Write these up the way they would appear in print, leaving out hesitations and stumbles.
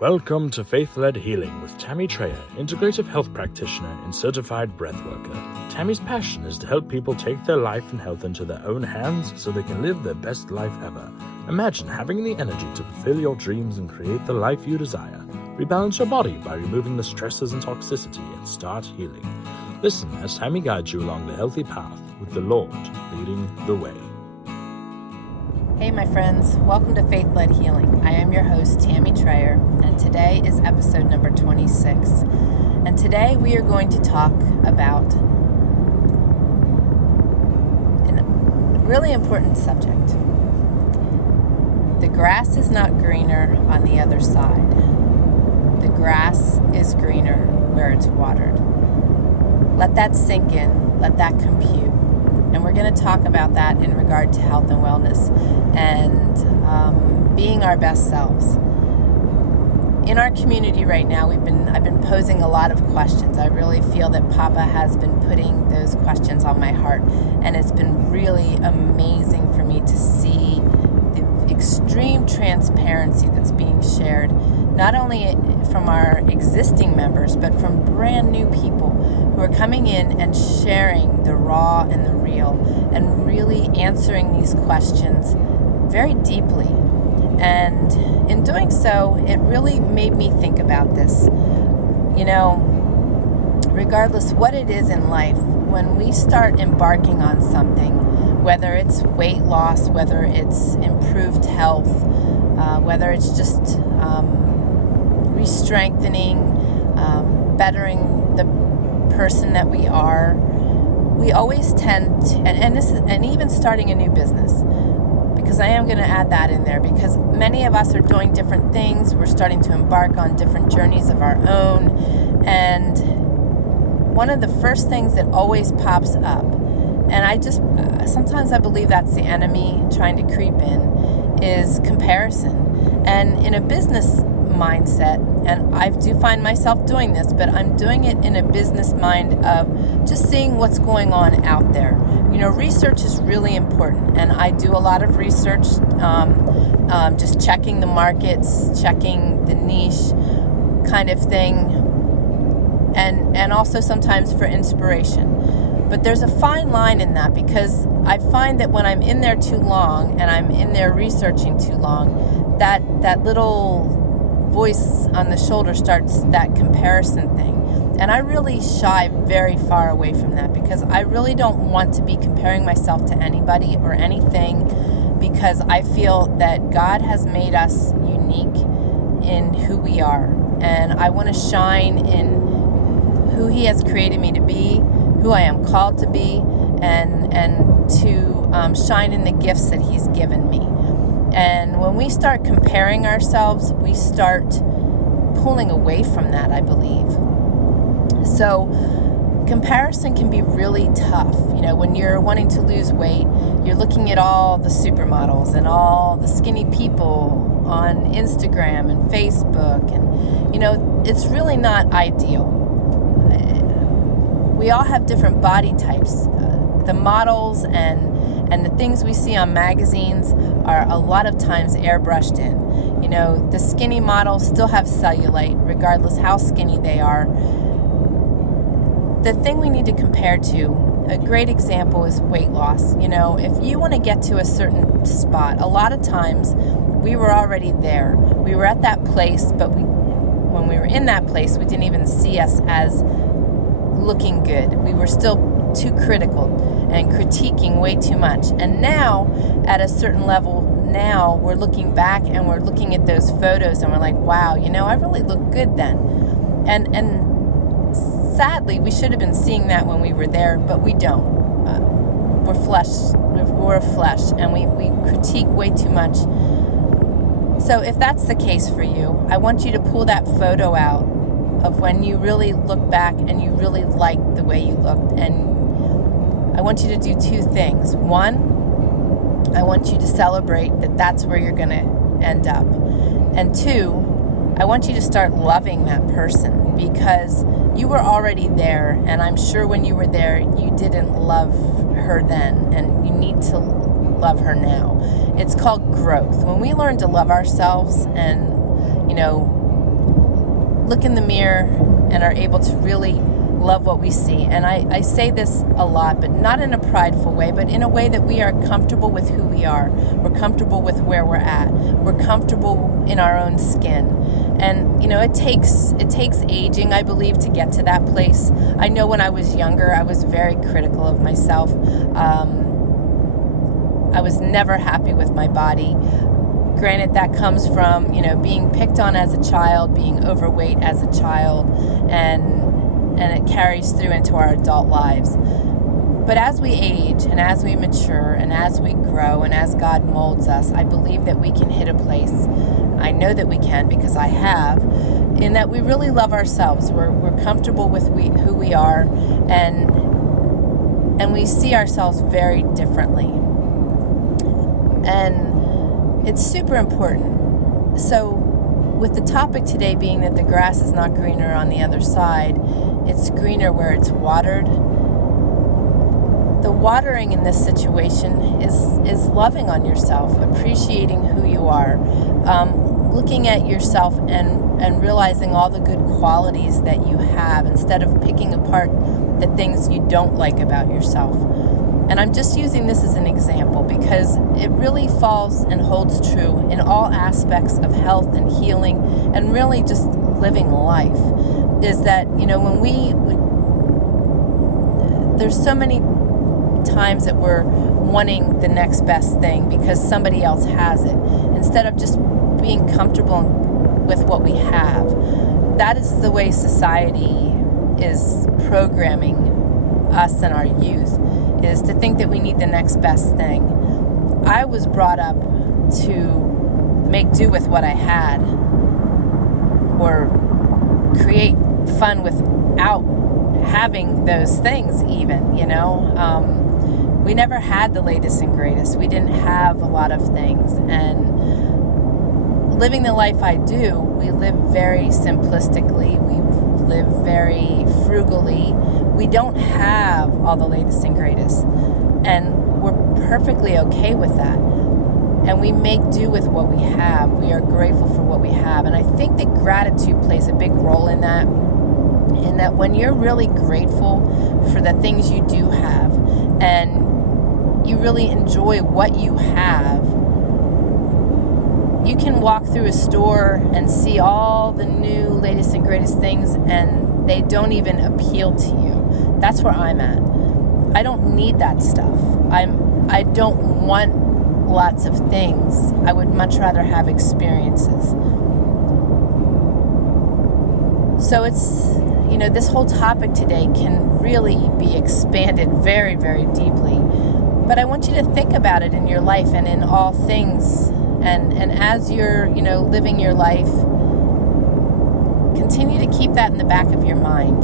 Welcome to Faith-Led Healing with Tammy Trayer, Integrative Health Practitioner and Certified Breathworker. Tammy's passion is to help people take their life and health into their own hands so they can live their best life ever. Imagine having the energy to fulfill your dreams and create the life you desire. Rebalance your body by removing the stresses and toxicity and start healing. Listen as Tammy guides you along the healthy path with the Lord leading the way. Hey my friends, welcome to Faith-Led Healing. I am your host, Tammy Trayer, and today is episode number 26. And today we are going to talk about a really important subject. The grass is not greener on the other side. The grass is greener where it's watered. Let that sink in, let that compute. And we're going to talk about that in regard to health and wellness and being our best selves. In our community right now, I've been posing a lot of questions. I really feel that Papa has been putting those questions on my heart, and it's been really amazing for me to see the extreme transparency that's being shared, not only from our existing members, but from brand new people who are coming in and sharing the raw and the real and really answering these questions very deeply. And in doing so, it really made me think about this. You know, regardless what it is in life, when we start embarking on something, whether it's weight loss, whether it's improved health, whether it's just re-strengthening, bettering the person that we are, we always tend to, and even starting a new business, because I am going to add that in there, because many of us are doing different things. We're starting to embark on different journeys of our own, and one of the first things that always pops up, and sometimes I believe that's the enemy trying to creep in, is comparison. And in a business mindset, and I do find myself doing this, but I'm doing it in a business mind of just seeing what's going on out there. You know, research is really important, and I do a lot of research, just checking the markets, checking the niche kind of thing, and also sometimes for inspiration. But there's a fine line in that, because I find that when I'm in there too long and I'm in there researching too long, that little voice on the shoulder starts that comparison thing. And I really shy very far away from that, because I really don't want to be comparing myself to anybody or anything, because I feel that God has made us unique in who we are. And I want to shine in who He has created me to be, who I am called to be, and to shine in the gifts that He's given me. And when we start comparing ourselves, we start pulling away from that, I believe. So comparison can be really tough. You know, when you're wanting to lose weight, you're looking at all the supermodels and all the skinny people on Instagram and Facebook. And, you know, it's really not ideal. We all have different body types. The models and the things we see on magazines are a lot of times airbrushed in. You know, the skinny models still have cellulite, regardless how skinny they are. The thing we need to compare to, a great example is weight loss. You know, if you want to get to a certain spot, a lot of times we were already there. We were at that place, but when we were in that place, we didn't even see us as looking good. We were still too critical and critiquing way too much. And now, at a certain level, now we're looking back and we're looking at those photos and we're like, wow, you know, I really look good then. And sadly, we should have been seeing that when we were there, but we don't. We're flesh. We're flesh, and we critique way too much. So if that's the case for you, I want you to pull that photo out of when you really look back and you really liked the way you looked. And I want you to do two things. One, I want you to celebrate that that's where you're going to end up. And two, I want you to start loving that person, because you were already there, and I'm sure when you were there, you didn't love her then, and you need to love her now. It's called growth. When we learn to love ourselves and, you know, look in the mirror and are able to really love what we see. And I say this a lot, but not in a prideful way, but in a way that we are comfortable with who we are. We're comfortable with where we're at. We're comfortable in our own skin. And, it takes aging, I believe, to get to that place. I know when I was younger, I was very critical of myself. I was never happy with my body. Granted, that comes from, being picked on as a child, being overweight as a child, and it carries through into our adult lives. But as we age and as we mature and as we grow and as God molds us, I believe that we can hit a place. I know that we can because I have, in that we really love ourselves. We're comfortable with who we are, and we see ourselves very differently. And it's super important. So with the topic today being that the grass is not greener on the other side, it's greener where it's watered. The watering in this situation is loving on yourself, appreciating who you are, looking at yourself and realizing all the good qualities that you have instead of picking apart the things you don't like about yourself. And I'm just using this as an example because it really falls and holds true in all aspects of health and healing and really just living life. Is that, there's so many times that we're wanting the next best thing because somebody else has it, instead of just being comfortable with what we have. That is the way society is programming us and our youth, is to think that we need the next best thing. I was brought up to make do with what I had, or create fun without having those things even, we never had the latest and greatest. We didn't have a lot of things, and living the life I do, we live very simplistically, we live very frugally. We don't have all the latest and greatest, and we're perfectly okay with that. And we make do with what we have. We are grateful for what we have. And I think that gratitude plays a big role in that when you're really grateful for the things you do have, and you really enjoy what you have, you can walk through a store and see all the new latest and greatest things, and they don't even appeal to you. That's where I'm at. I don't need that stuff. I don't want lots of things. I would much rather have experiences. So it's, this whole topic today can really be expanded very, very deeply. But I want you to think about it in your life and in all things. And as you're, living your life, continue to keep that in the back of your mind.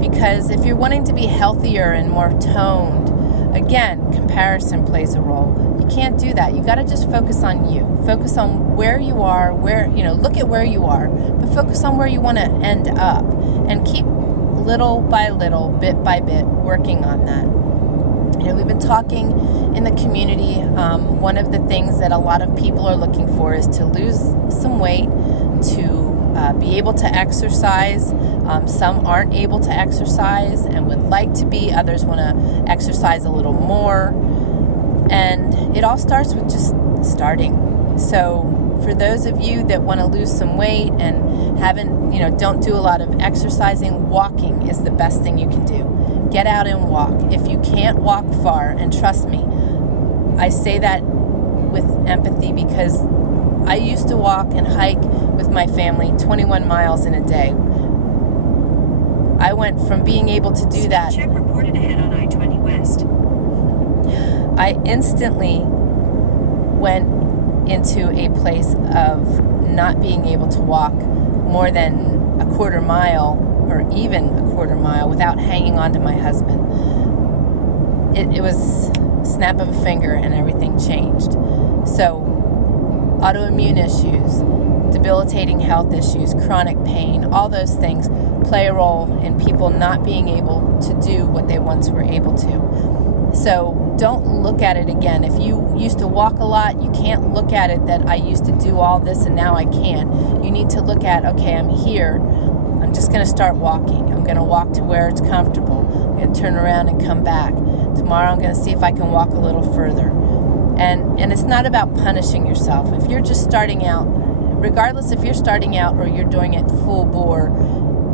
Because if you're wanting to be healthier and more toned, again, comparison plays a role. You can't do that. You got to just focus on you. Focus on where you are, look at where you are, but focus on where you want to end up. And keep little by little, bit by bit, working on that. We've been talking in the community. One of the things that a lot of people are looking for is to lose some weight, to be able to exercise. Some aren't able to exercise and would like to be. Others want to exercise a little more. And it all starts with just starting. So for those of you that want to lose some weight and don't do a lot of exercising, walking is the best thing you can do. Get out and walk. If you can't walk far, and trust me, I say that with empathy because I used to walk and hike with my family 21 miles in a day. I went from being able to do that. Check reported ahead on I-20 West. I instantly went into a place of not being able to walk more than a quarter mile or even a quarter mile without hanging on to my husband. It was a snap of a finger and everything changed. So autoimmune issues, debilitating health issues, chronic pain, all those things play a role in people not being able to do what they once were able to. So don't look at it again. If you used to walk a lot, you can't look at it that I used to do all this and now I can't. You need to look at, okay, I'm here. I'm just going to start walking. I'm going to walk to where it's comfortable. I'm going to turn around and come back. Tomorrow I'm going to see if I can walk a little further. And it's not about punishing yourself. If you're just starting out, regardless if you're starting out or you're doing it full bore,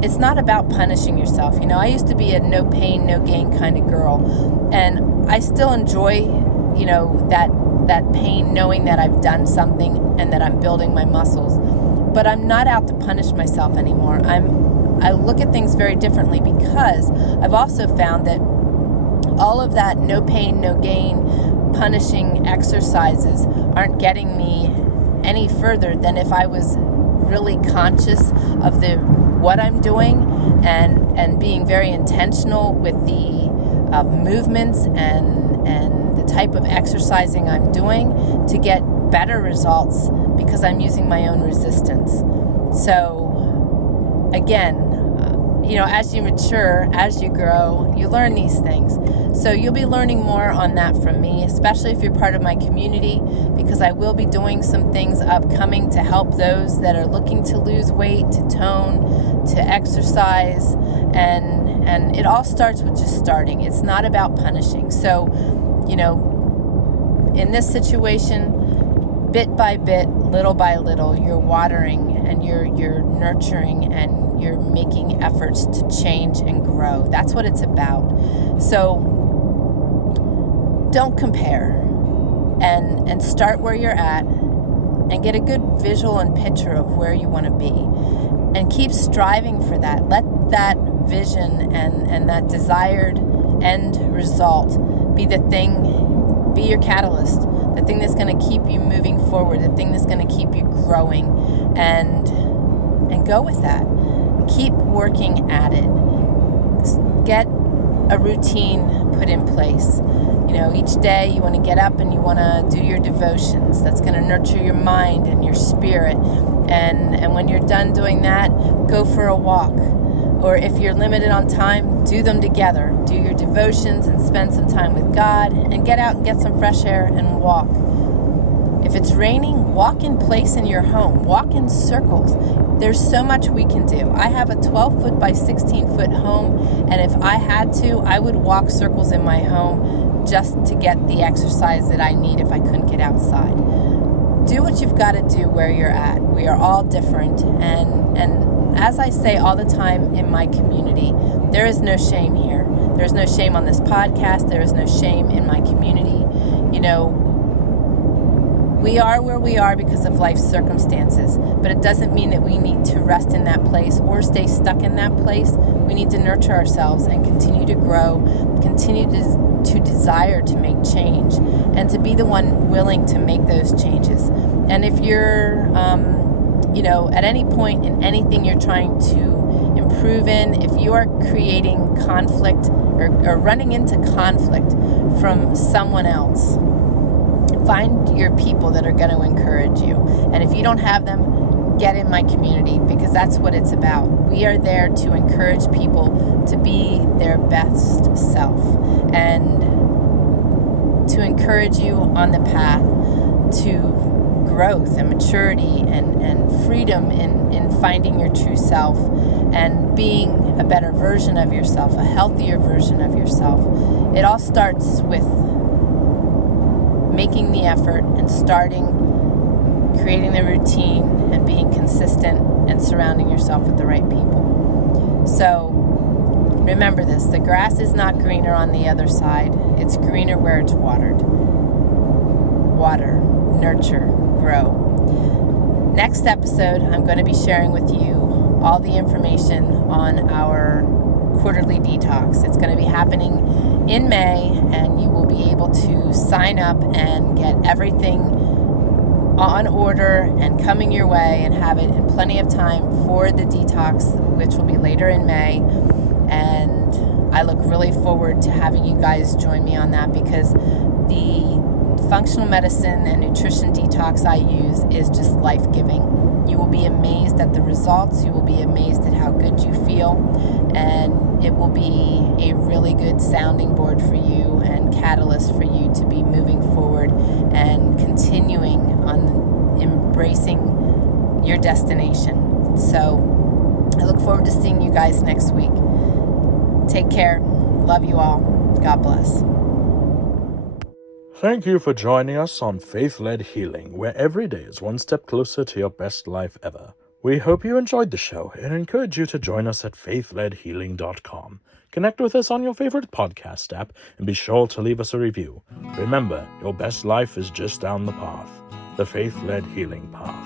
it's not about punishing yourself. I used to be a no pain, no gain kind of girl. And I still enjoy, that pain, knowing that I've done something and that I'm building my muscles. But I'm not out to punish myself anymore. I look at things very differently, because I've also found that all of that no pain, no gain, punishing exercises aren't getting me any further than if I was really conscious of what I'm doing and being very intentional with the movements and the type of exercising I'm doing to get better results, because I'm using my own resistance. So again, as you mature, as you grow, you learn these things. So you'll be learning more on that from me, especially if you're part of my community, because I will be doing some things upcoming to help those that are looking to lose weight, to tone, to exercise. And it all starts with just starting. It's not about punishing. So, in this situation, bit by bit, little by little, you're watering and you're nurturing and you're making efforts to change and grow. That's what it's about. So don't compare, and start where you're at and get a good visual and picture of where you want to be, and keep striving for that. Let that vision and that desired end result be the thing, be your catalyst, the thing that's going to keep you moving forward, the thing that's going to keep you growing, and go with that. Keep working at it. Get a routine put in place. Each day you want to get up and you want to do your devotions. That's going to nurture your mind and your spirit. And when you're done doing that, go for a walk. Or if you're limited on time, do them together. Do your devotions and spend some time with God, and get out and get some fresh air and walk. If it's raining, walk in place in your home. Walk in circles. There's so much we can do. I have a 12-foot by 16-foot home, and if I had to, I would walk circles in my home just to get the exercise that I need if I couldn't get outside. Do what you've got to do where you're at. We are all different, and as I say all the time in my community, there is no shame here. There's no shame on this podcast. There is no shame in my community. We are where we are because of life's circumstances, but it doesn't mean that we need to rest in that place or stay stuck in that place. We need to nurture ourselves and continue to grow, continue to desire to make change, and to be the one willing to make those changes. And if you're, at any point in anything you're trying to improve in, if you are creating conflict or running into conflict from someone else, find your people that are going to encourage you. And if you don't have them, get in my community, because that's what it's about. We are there to encourage people to be their best self and to encourage you on the path to growth and maturity and freedom in finding your true self and being a better version of yourself, a healthier version of yourself. It all starts with making the effort and starting, creating the routine and being consistent and surrounding yourself with the right people. So remember this, the grass is not greener on the other side. It's greener where it's watered. Water, nurture, grow. Next episode, I'm going to be sharing with you all the information on our quarterly detox. It's going to be happening in May, and you will be able to sign up and get everything on order and coming your way and have it in plenty of time for the detox, which will be later in May. And I look really forward to having you guys join me on that, because the functional medicine and nutrition detox I use is just life-giving. You will be amazed at the results. You will be amazed at how good you feel. And it will be a really good sounding board for you and catalyst for you to be moving forward and continuing on embracing your destination. So I look forward to seeing you guys next week. Take care. Love you all. God bless. Thank you for joining us on Faith-Led Healing, where every day is one step closer to your best life ever. We hope you enjoyed the show and encourage you to join us at faithledhealing.com. Connect with us on your favorite podcast app and be sure to leave us a review. Remember, your best life is just down the path, the Faith-Led Healing path.